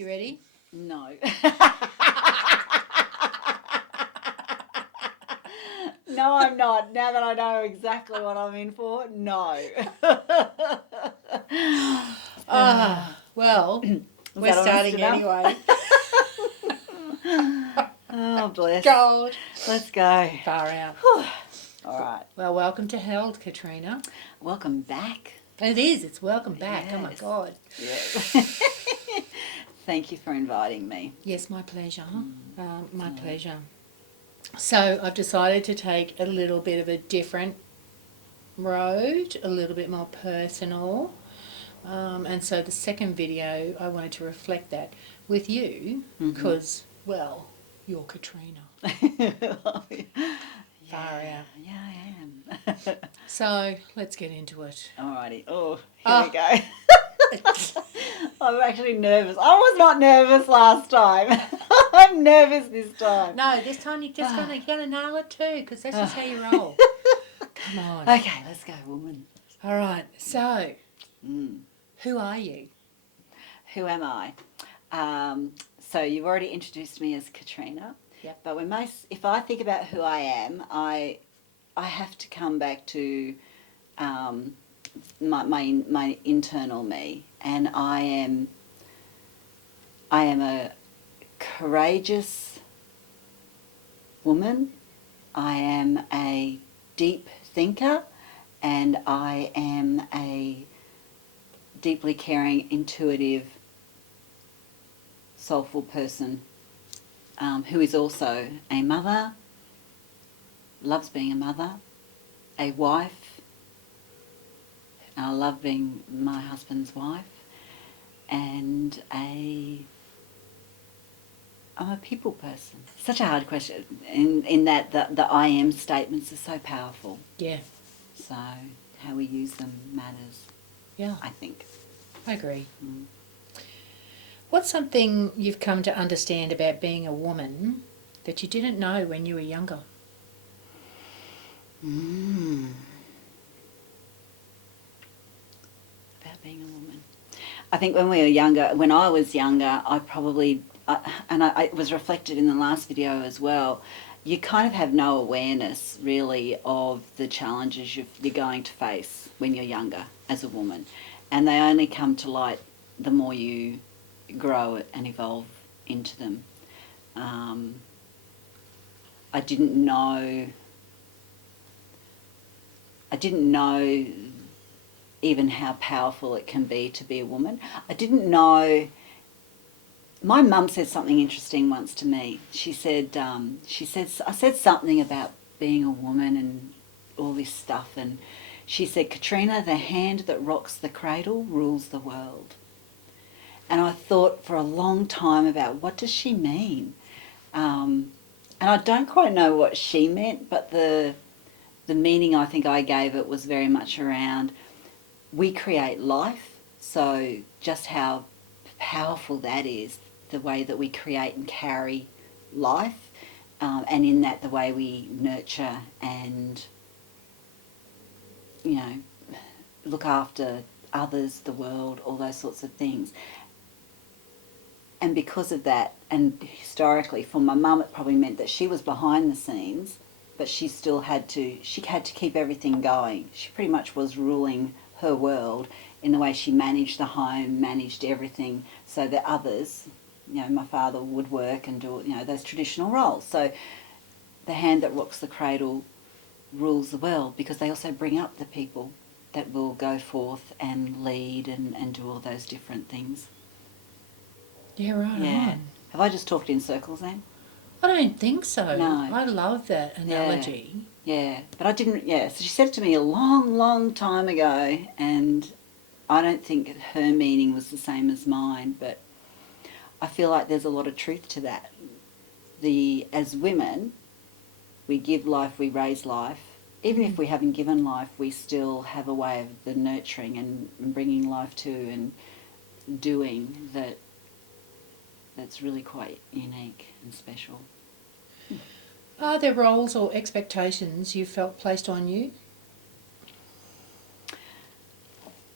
You ready? No. No, I'm not. Now that I know exactly what I'm in for, no. Well, Was we're that honest starting enough? anyway. Oh, bless. God. Let's go. Far out. All right. Well, welcome to Held, Katrina. Welcome back. It is. It's welcome back. Yes. Oh, my God. Yes. Thank you for inviting me. Yes, my pleasure. My pleasure. So I've decided to take a little bit of a different road, a little bit more personal. And so the second video, I wanted to reflect that with you because, well, you're Katrina. Far out. Yeah, I am. So let's get into it. Alrighty. Oh, here we go. It's- I'm actually nervous. I was not nervous last time. I'm nervous this time. No, this time you're gonna nail it too, because that's just how you roll. Come on. Okay, let's go, woman. All right. So, who are you? Who am I? So you've already introduced me as Katrina. Yep. But if I think about who I am, I have to come back to my internal me, and I am a courageous woman. I am a deep thinker, and I am a deeply caring, intuitive, soulful person who is also a mother, loves being a mother, a wife. I love being my husband's wife, and I'm a people person. Such a hard question in that the I am statements are so powerful. Yeah. So how we use them matters, Yeah. I think. I agree. What's something you've come to understand about being a woman that you didn't know when you were younger? About being a woman. I think when I was younger, it was reflected in the last video as well, you kind of have no awareness really of the challenges you're going to face when you're younger as a woman. And they only come to light the more you grow and evolve into them. I didn't know even how powerful it can be to be a woman. I didn't know. My mum said something interesting once to me. I said something about being a woman and all this stuff, and she said, Katrina, the hand that rocks the cradle rules the world. And I thought for a long time about what does she mean? And I don't quite know what she meant, but the meaning I think I gave it was very much around we create life, so just how powerful that is, the way that we create and carry life, and in that the way we nurture and, look after others, the world, all those sorts of things. And because of that, and historically for my mum it probably meant that she was behind the scenes, but she had to keep everything going. She pretty much was ruling her world in the way she managed the home, managed everything, so that others, my father would work and do, those traditional roles. So the hand that rocks the cradle rules the world, because they also bring up the people that will go forth and lead and do all those different things. Yeah, right on. Have I just talked in circles then? I don't think so. No. I love that analogy. Yeah, but I didn't, so she said it to me a long, long time ago, and I don't think her meaning was the same as mine, but I feel like there's a lot of truth to that. As women, we give life, we raise life. Even if we haven't given life, we still have a way of the nurturing and bringing life to and doing that's really quite unique and special. Are there roles or expectations you felt placed on you?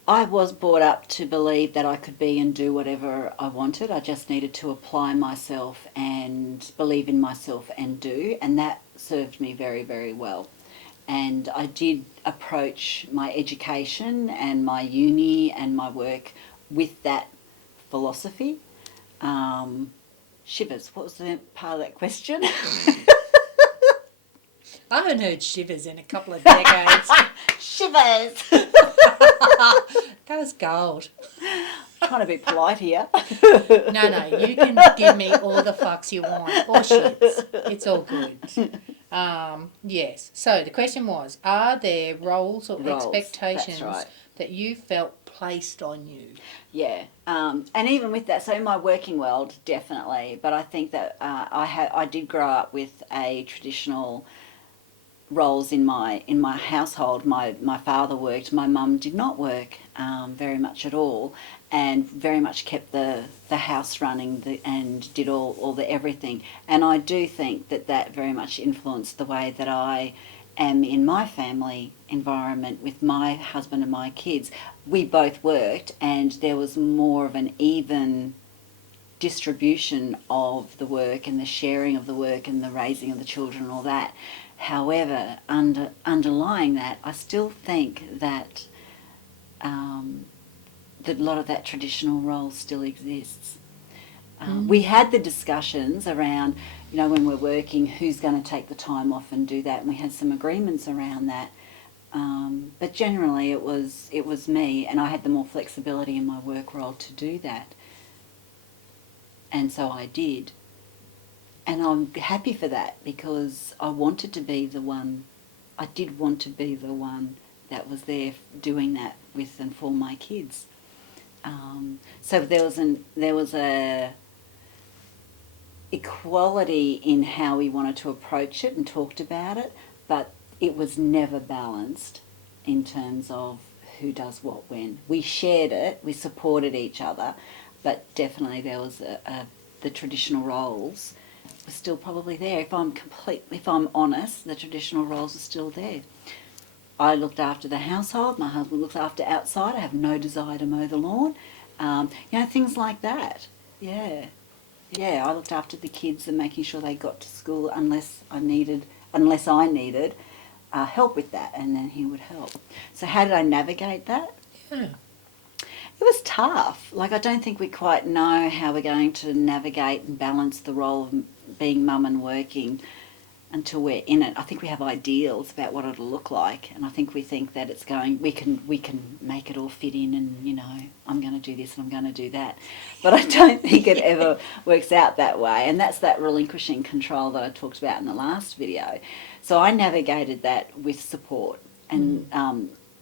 I was brought up to believe that I could be and do whatever I wanted. I just needed to apply myself and believe in myself and do, and that served me very, very well. And I did approach my education and my uni and my work with that philosophy. Shivers, what was the part of that question? I haven't heard shivers in a couple of decades. Shivers! That was gold. Trying to be polite here. No, you can give me all the fucks you want, or shits. It's all good. Yes. So the question was, are there roles or expectations right. that you felt placed on you? Yeah, and even with that, so in my working world, definitely. But I think that I did grow up with a traditional roles in my household. My father worked. My mum did not work very much at all, and very much kept the house running and did all the everything. And I do think that very much influenced the way that I am in my family environment with my husband and my kids. We both worked, and there was more of an even distribution of the work and the sharing of the work and the raising of the children and all that. However, underlying that, I still think that that a lot of that traditional role still exists. We had the discussions around, when we're working, who's going to take the time off and do that, and we had some agreements around that. But generally, it was me, and I had the more flexibility in my work role to do that, and so I did. And I'm happy for that, because I wanted to be the one. I did want to be the one that was there doing that with and for my kids. So there was a equality in how we wanted to approach it and talked about it, but it was never balanced in terms of who does what when. We shared it, we supported each other, but definitely there was the traditional roles were still probably there. If I'm honest, the traditional roles are still there. I looked after the household, my husband looked after outside, I have no desire to mow the lawn, things like that. Yeah, I looked after the kids and making sure they got to school unless I needed help with that, and then he would help. So how did I navigate that? Yeah. It was tough. Like, I don't think we quite know how we're going to navigate and balance the role of being mum and working until we're in it. I think we have ideals about what it'll look like, and I think we think that we can make it all fit in, and I'm going to do this and I'm going to do that. But I don't think it ever works out that way, and that's that relinquishing control that I talked about in the last video. So I navigated that with support, and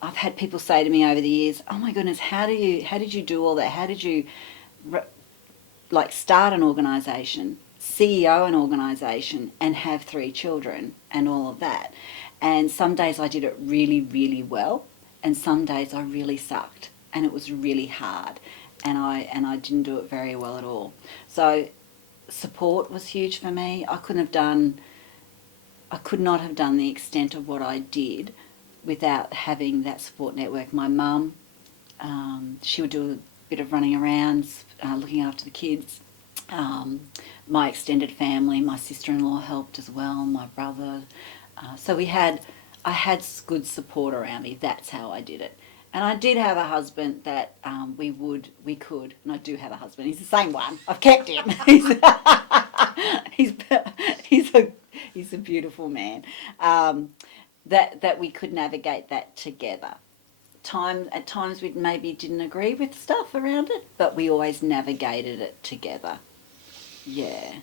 I've had people say to me over the years, "Oh my goodness, how did you do all that? How did you start an organisation, CEO an organisation, and have 3 children and all of that?" And some days I did it really, really well, and some days I really sucked, and it was really hard, and I didn't do it very well at all. So support was huge for me. I could not have done the extent of what I did without having that support network. My mum, she would do a bit of running around, looking after the kids. My extended family, my sister-in-law helped as well, my brother. So I had good support around me. That's how I did it. And I did have a husband that we could, and I do have a husband. He's the same one. I've kept him. He's a beautiful man. That we could navigate that together. At times we maybe didn't agree with stuff around it, but we always navigated it together. Yeah.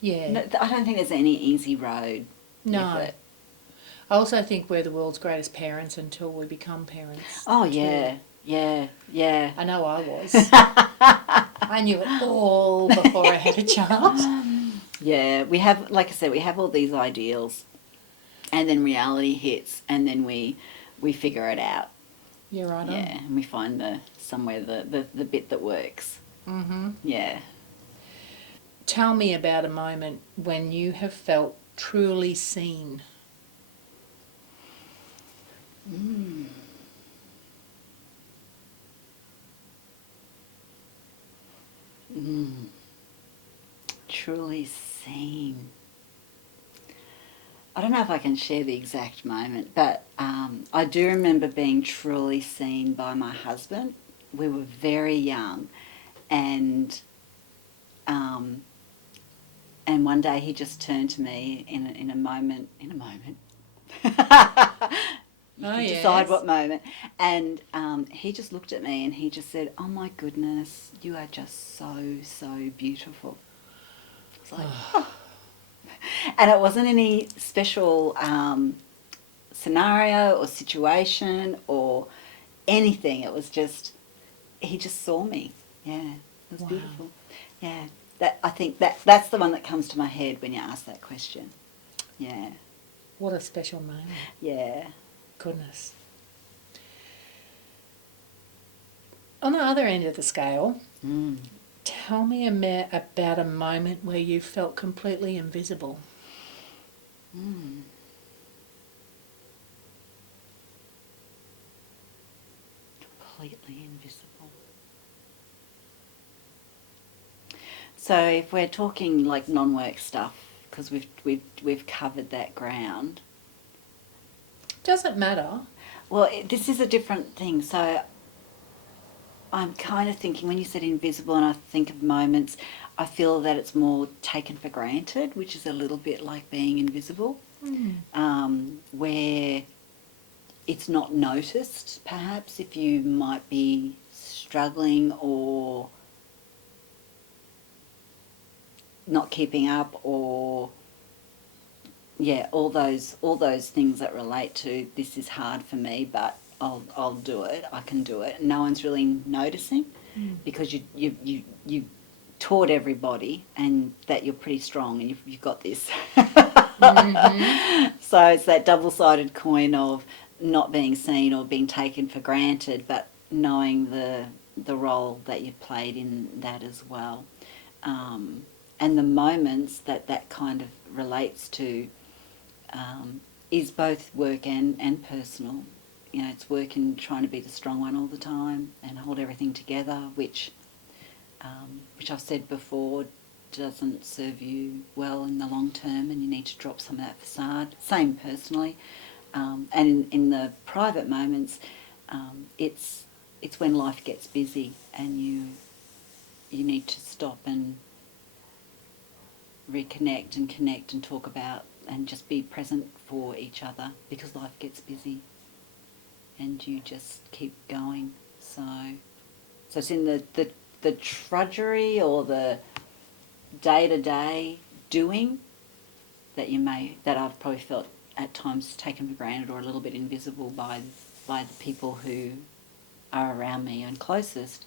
Yeah. No, I don't think there's any easy road. No. With it. I also think we're the world's greatest parents until we become parents. Oh, yeah. Too. Yeah. I know I was. I knew it all before I had a child. Yeah, we have, like I said, we have all these ideals, and then reality hits, and then we figure it out. You're right on. Yeah, and we find the bit that works. Mm-hmm. Yeah. Tell me about a moment when you have felt truly seen. Truly seen. I don't know if I can share the exact moment, but I do remember being truly seen by my husband. We were very young, and one day he just turned to me in a moment. You can decide yes. what moment. And he just looked at me and he just said, "Oh my goodness, you are just so beautiful." I was like, oh. And it wasn't any special scenario or situation or anything. It was just, he just saw me. Yeah, it was Wow. beautiful. Yeah, I think that's the one that comes to my head when you ask that question. Yeah. What a special moment. Yeah. Goodness. On the other end of the scale, tell me about a moment where you felt completely invisible. Completely invisible. So if we're talking like non-work stuff, because we've covered that ground. Doesn't matter. Well, this is a different thing. So I'm kind of thinking, when you said invisible and I think of moments, I feel that it's more taken for granted, which is a little bit like being invisible, where it's not noticed, perhaps, if you might be struggling or not keeping up, or all those things that relate to, this is hard for me, but I'll do it. I can do it. No one's really noticing because you taught everybody and that you're pretty strong and you've got this. So it's that double-sided coin of not being seen or being taken for granted, but knowing the role that you've played in that as well. And the moments that kind of relates to is both work and personal. You know, it's work in trying to be the strong one all the time and hold everything together, which I've said before doesn't serve you well in the long term, and you need to drop some of that facade. Same personally. And in the private moments, it's when life gets busy and you need to stop and reconnect and connect and talk about and just be present for each other, because life gets busy and you just keep going. So it's in the trudgery or the day-to-day doing that I've probably felt at times taken for granted or a little bit invisible by the people who are around me and closest,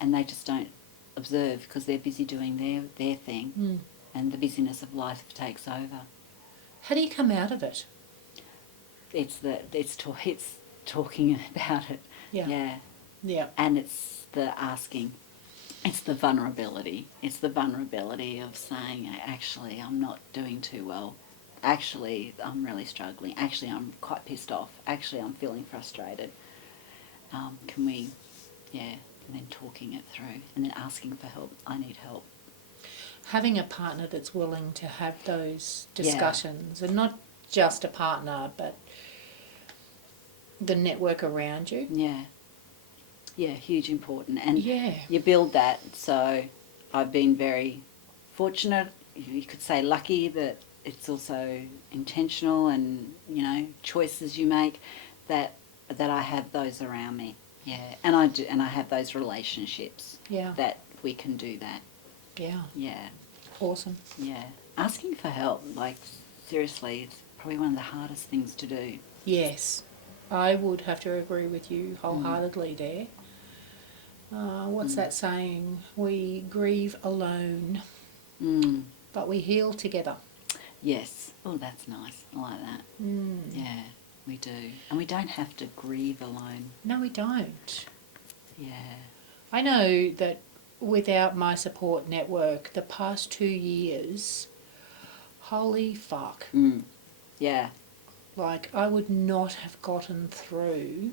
and they just don't observe because they're busy doing their thing, and the busyness of life takes over. How do you come out of it? It's talking about it. Yeah. And it's the asking. It's the vulnerability. It's the vulnerability of saying, actually, I'm not doing too well. Actually, I'm really struggling. Actually, I'm quite pissed off. Actually, I'm feeling frustrated. Can we, and then talking it through and then asking for help. I need help. Having a partner that's willing to have those discussions, and not just a partner, but the network around you. Yeah, huge important. And Yeah. you build that. So I've been very fortunate, you could say lucky, that it's also intentional and, choices you make that I have those around me. Yeah. And I do, and I have those relationships. Yeah. That we can do that. Yeah. Yeah. Awesome. Yeah. Asking for help, like, seriously, it's probably one of the hardest things to do. Yes. I would have to agree with you wholeheartedly there. What's that saying? We grieve alone, but we heal together. Yes. Oh, that's nice. I like that. Yeah, we do. And we don't have to grieve alone. No, we don't. Yeah. I know that without my support network, the past 2 years, holy fuck. Yeah. Like, I would not have gotten through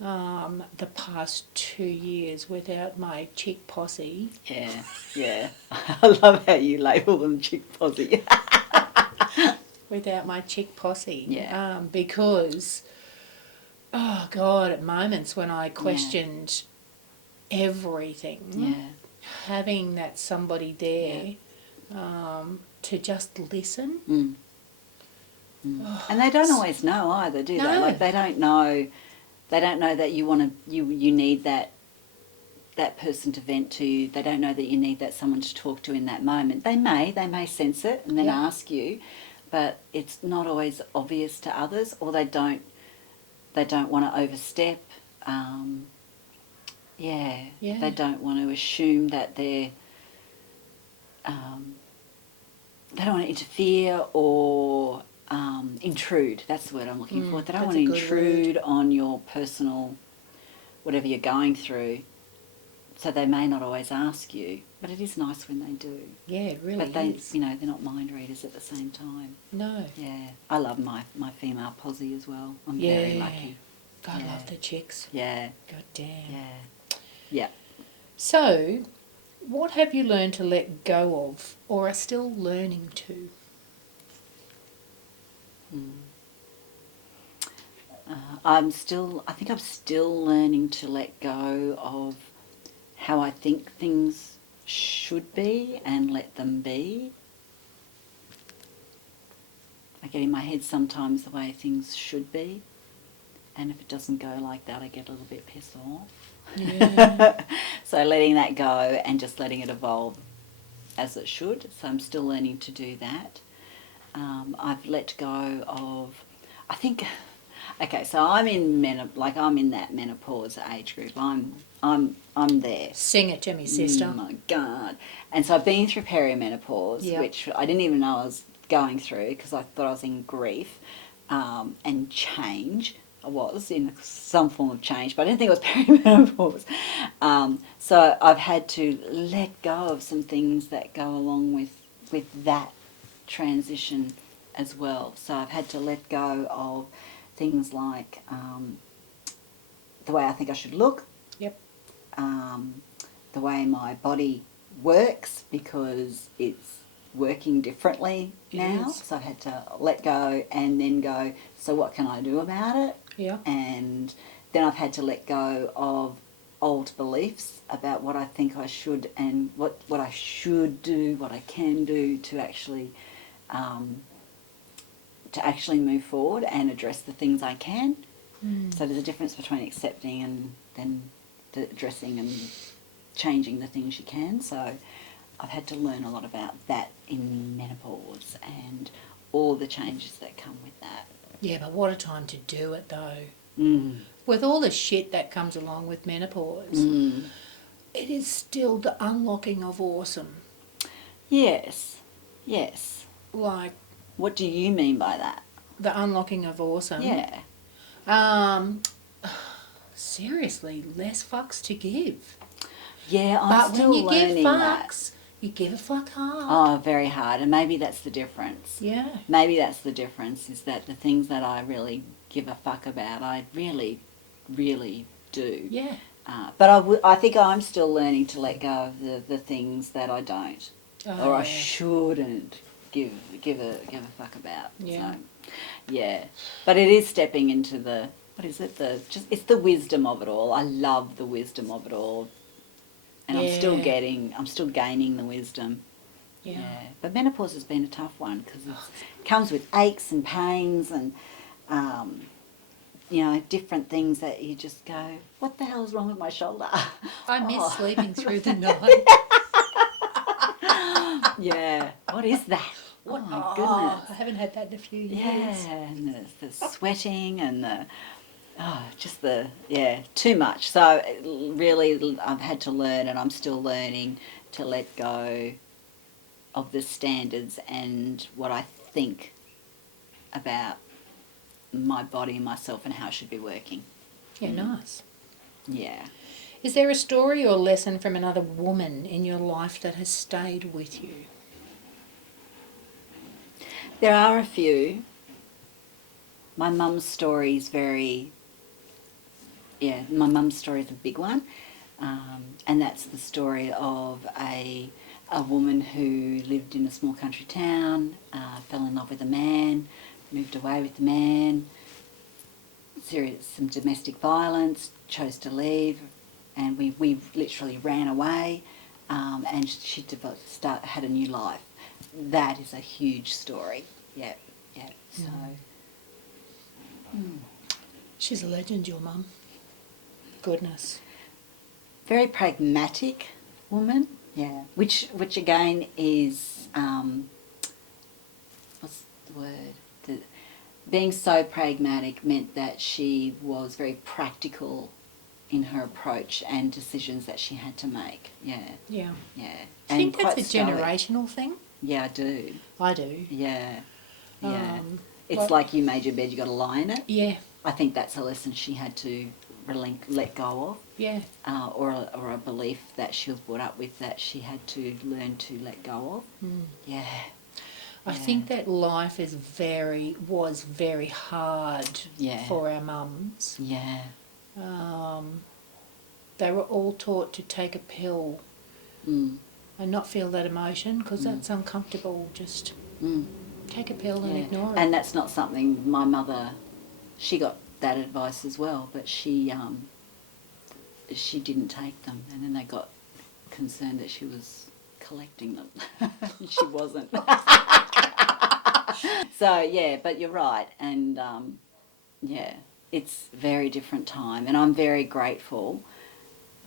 the past 2 years without my chick posse. Yeah, yeah. I love how you label them chick posse. Without my chick posse. Yeah. Because, oh God, at moments when I questioned everything, Yeah. having that somebody there to just listen. Mm. Mm. And they don't always know either, do they? No. Like they don't know. They don't know that you need that person to vent to. They don't know that you need that someone to talk to in that moment. They may sense it and then Yeah. ask you, but it's not always obvious to others, or they don't want to overstep. Yeah. They don't want to assume that they're. They don't want to interfere or intrude. That's the word I'm looking for. They don't want to intrude on your personal, whatever you're going through. So they may not always ask you, but it is nice when they do. Yeah, it really but they, is. you know, they're not mind readers at the same time. No. Yeah, I love my female posse as well. I'm very lucky. God, love the chicks. Yeah. God damn. Yeah. Yeah. So, what have you learned to let go of, or are still learning to? I think I'm still learning to let go of how I think things should be and let them be. I get in my head sometimes the way things should be, and if it doesn't go like that, I get a little bit pissed off. Yeah. So letting that go and just letting it evolve as it should. So I'm still learning to do that. I've let go of, I think, okay, so I'm in that menopause age group. I'm there. Sing it to me, sister. Oh my God. And so I've been through perimenopause, which I didn't even know I was going through because I thought I was in grief and change. I was in some form of change, but I didn't think it was perimenopause. So I've had to let go of some things that go along with that transition as well. So I've had to let go of things like the way I think I should look. Yep. The way my body works because it's working differently now. So I've had to let go and then go, so what can I do about it? Yeah. And then I've had to let go of old beliefs about what I think I should and what I should do, what I can do to actually move forward and address the things I can. So there's a difference between accepting and then addressing and changing the things you can. So I've had to learn a lot about that in menopause and all the changes that come with that. Yeah, but what a time to do it, though. Mm. With all the shit that comes along with menopause, it is still the unlocking of awesome. Yes, yes. Like, what do you mean by that? The unlocking of awesome. Yeah. Seriously, less fucks to give. Yeah, I'm still learning that. But when you give fucks, you give a fuck hard. Oh, very hard. And maybe that's the difference. Yeah. Maybe that's the difference, is that the things that I really give a fuck about, I really, really do. Yeah. But I think I'm still learning to let go of the things that I don't. Or I shouldn't give a fuck about. Yeah. So, yeah. But it is stepping into the, what is it? It's the wisdom of it all. I love the wisdom of it all. And I'm still gaining the wisdom. Yeah. But menopause has been a tough one because it comes with aches and pains and, different things that you just go, what the hell's wrong with my shoulder? I miss sleeping through the night. Yeah. What is that? What? Oh, my goodness. I haven't had that in a few years. Yeah, and the sweating and too much. So really I've had to learn, and I'm still learning, to let go of the standards and what I think about my body and myself and how it should be working. Yeah, nice. Yeah. Is there a story or lesson from another woman in your life that has stayed with you? There are a few. My mum's story is very yeah, my mum's story is a big one, and that's the story of a woman who lived in a small country town, fell in love with a man, moved away with the man, some domestic violence, chose to leave, and we literally ran away, and she had a new life. That is a huge story. Yeah, yeah. So. She's a legend, your mum. Goodness. Very pragmatic woman, yeah. Which again is what's the word? Being so pragmatic meant that she was very practical in her approach and decisions that she had to make. Yeah, Yeah. yeah. Do you think that's a generational thing? Yeah, I do. I do. Yeah, yeah. It's Well- like you made your bed, you got to lie in it. Yeah. I think that's a lesson she had to let go of. Yeah. Or a belief that she was brought up with that she had to learn to let go of. Yeah. I think that life was very hard for our mums. Yeah. They were all taught to take a pill and not feel that emotion because that's uncomfortable. Just take a pill and ignore it. And that's not something my mother, she got that advice as well, but she didn't take them, and then they got concerned that she was collecting them. She wasn't. So yeah, but you're right, and yeah, it's a very different time, and I'm very grateful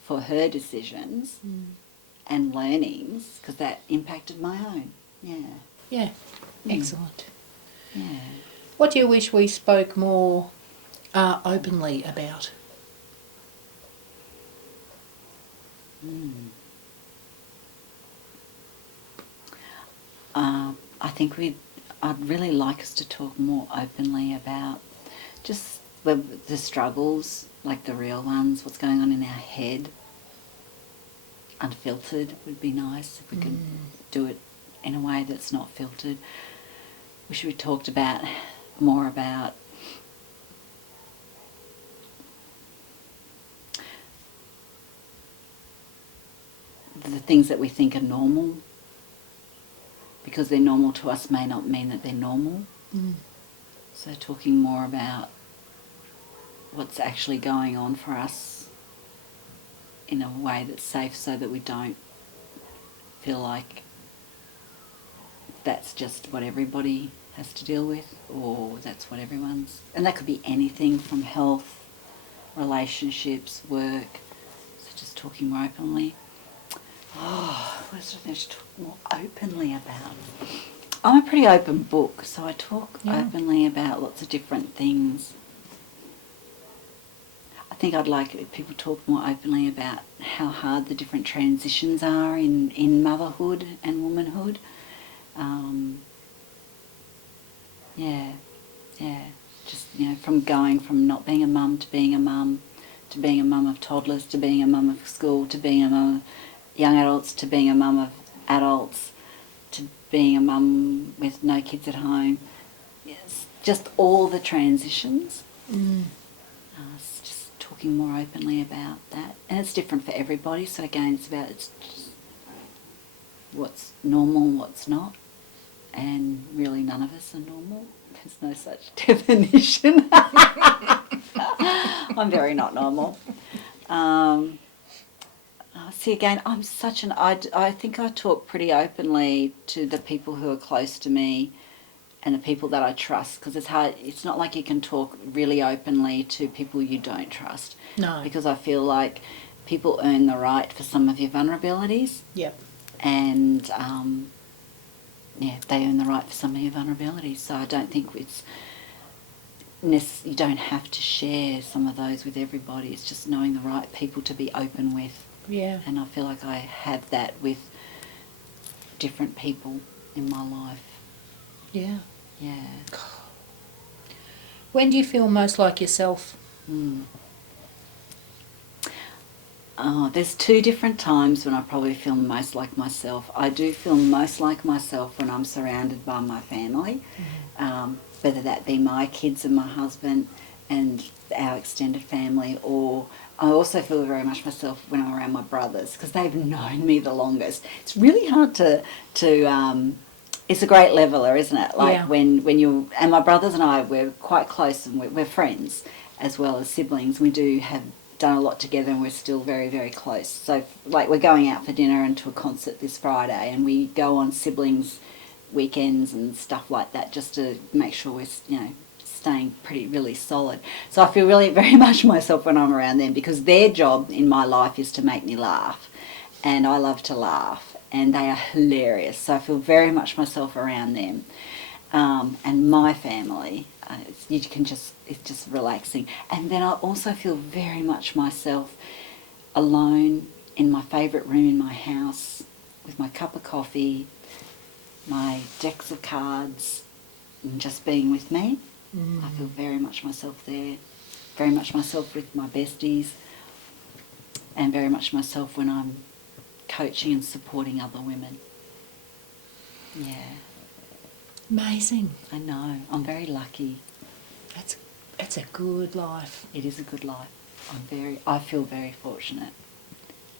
for her decisions and learnings because that impacted my own. Yeah. Yeah. Excellent. Yeah. What do you wish we spoke more openly about? I think I'd really like us to talk more openly about just the struggles, like the real ones, what's going on in our head. Unfiltered would be nice if we could do it in a way that's not filtered. Wish we talked more about the things that we think are normal, because they're normal to us may not mean that they're normal. So talking more about what's actually going on for us in a way that's safe so that we don't feel like that's just what everybody has to deal with, or that's what everyone's... And that could be anything from health, relationships, work. So just talking more openly. Oh, what is something I should talk more openly about? I'm a pretty open book, so I talk openly about lots of different things. I think I'd like if people talk more openly about how hard the different transitions are in motherhood and womanhood. Just, from going from not being a mum to being a mum, to being a mum of toddlers, to being a mum of school, to being a mum of young adults, to being a mum of adults, to being a mum with no kids at home. Yes, just all the transitions. It's just talking more openly about that. And it's different for everybody, so again it's just what's normal, what's not. And really none of us are normal. There's no such definition. I'm very not normal. See, again, I'm such an... I think I talk pretty openly to the people who are close to me and the people that I trust, because it's hard. It's not like you can talk really openly to people you don't trust. No. Because I feel like people earn the right for some of your vulnerabilities. Yep. And, they earn the right for some of your vulnerabilities. So I don't think you don't have to share some of those with everybody. It's just knowing the right people to be open with. Yeah. And I feel like I have that with different people in my life. Yeah. Yeah. When do you feel most like yourself? There's two different times when I probably feel most like myself. I do feel most like myself when I'm surrounded by my family, whether that be my kids and my husband, and our extended family, or I also feel very much myself when I'm around my brothers because they've known me the longest. It's really hard to it's a great leveler, isn't it? Like Yeah. when you and my brothers and I, we're quite close and we're friends as well as siblings. We do have done a lot together and we're still very, very close. So like we're going out for dinner and to a concert this Friday, and we go on siblings weekends and stuff like that just to make sure we're, you know, staying pretty really solid. So I feel really very much myself when I'm around them because their job in my life is to make me laugh, and I love to laugh, and they are hilarious. So I feel very much myself around them, and my family. It's just relaxing, and then I also feel very much myself alone in my favourite room in my house with my cup of coffee, my decks of cards, and just being with me. I feel very much myself there, very much myself with my besties, and very much myself when I'm coaching and supporting other women. Yeah, Amazing. I know. I'm very lucky. It's a good life. It is a good life. I feel very fortunate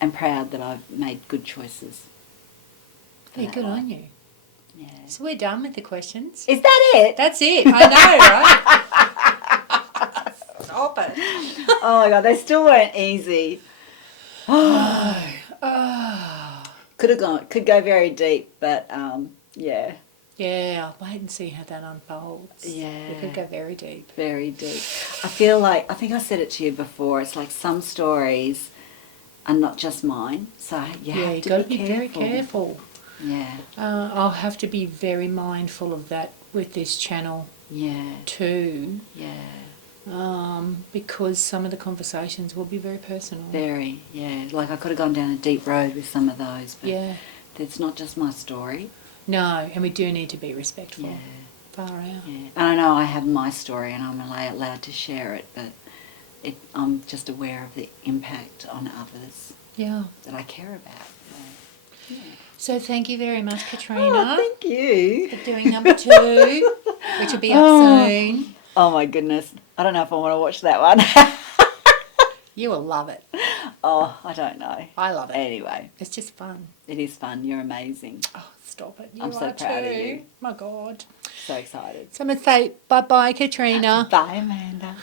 and proud that I've made good choices. Yeah, good on you. Yeah. So we're done with the questions. Is that it? That's it. I know, right? Stop it. Oh my God, they still weren't easy. Could go very deep, but yeah. Yeah, I'll wait and see how that unfolds. Yeah. It could go very deep. Very deep. I feel like, I think I said it to you before, it's like some stories are not just mine, so you have you've to got to be be very careful. Yeah. I'll have to be very mindful of that with this channel Yeah. too, Yeah. because some of the conversations will be very personal. Very, yeah. Like I could have gone down a deep road with some of those, but Yeah. it's not just my story. No, and we do need to be respectful. Yeah. Far out. Yeah. And I know I have my story and I'm allowed to share it, but I'm just aware of the impact on others Yeah. that I care about. Yeah. So thank you very much, Katrina, Oh, thank you. for doing number 2, which will be up soon. Oh my goodness. I don't know if I want to watch that one. You will love it. Oh, I don't know. I love it. Anyway, It's just fun. it is fun. You're amazing. Oh, stop it. You I'm so are proud of too. you. My God. So excited. So I'm going to say bye-bye, Katrina. Bye, Amanda.